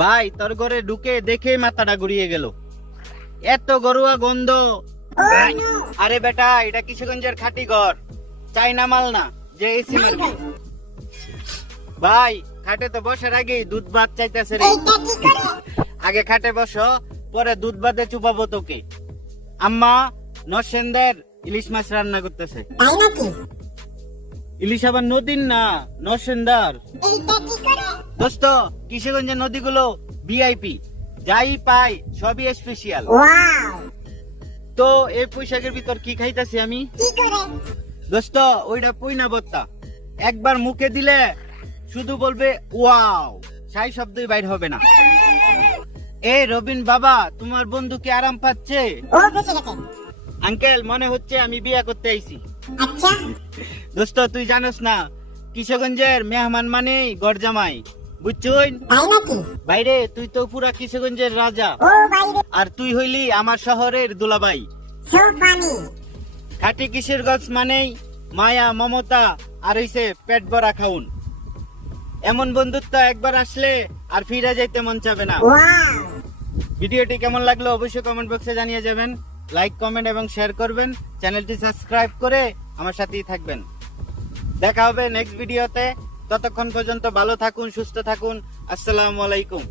ভাই তোর ঘরে ঢুকে দেখে মাথাটা ঘুরিয়ে গেল, এত গরুয়া গন্ধ। আরে বেটা, এটা কিশোরগঞ্জের খাঁটি ঘর, চাইনা মাল না যে এসি মারবি। ভাই খাটে তো বসার আগে দুধ ভাত চাইতেছে রে। আগে খাটে বসো, পরে দুধ ভাতে চুপাবো তোকে। আম্মা নরসেন্দের ইলিশ মাছ রান্না করতেছে। ইলিশ আবার নদীর না, নরসেন্দার। দোস্ত কিশোরগঞ্জের নদীগুলো ভিআইপি, যাই পাই সবই স্পেশাল। তো এই পোশাকের ভিতর কি খাইতাছি আমি দোস্ত, ওইটা পুইনা ভর্তা। একবার মুখে দিলে শুধু বলবে ওয়াও, সাই শব্দই বাইর হবে না। এ রবিন বাবা, তোমার বন্ধু কি আরাম পাচ্ছে? আঙ্কেল মনে হচ্ছে আমি বিয়ে করতে আইছি। দোস্ত তুই জানোস না, কিশোরগঞ্জের মেহমান মানেই গরজামাই, বুঝছুন? বাইরে তুই তো পুরা কিশোরগঞ্জের রাজা, আর তুই হইলি আমার শহরের দুলাভাই। খাঁটি কিশোরগঞ্জ মানেই মায়া মমতা আর হইছে পেট ভরা খাউন। এমন বন্ধুত্ব একবার আসলে আর ফিরে যাইতে মন চাবে না। ভিডিওটি কেমন লাগলো অবশ্যই কমেন্ট বক্সে জানিয়ে যাবেন। লাইক কমেন্ট এবং শেয়ার করবেন, চ্যানেলটি সাবস্ক্রাইব করে আমার সাথেই থাকবেন। দেখা হবে নেক্সট ভিডিওতে। ততক্ষণ পর্যন্ত ভালো থাকুন, সুস্থ থাকুন। আসসালামু আলাইকুম।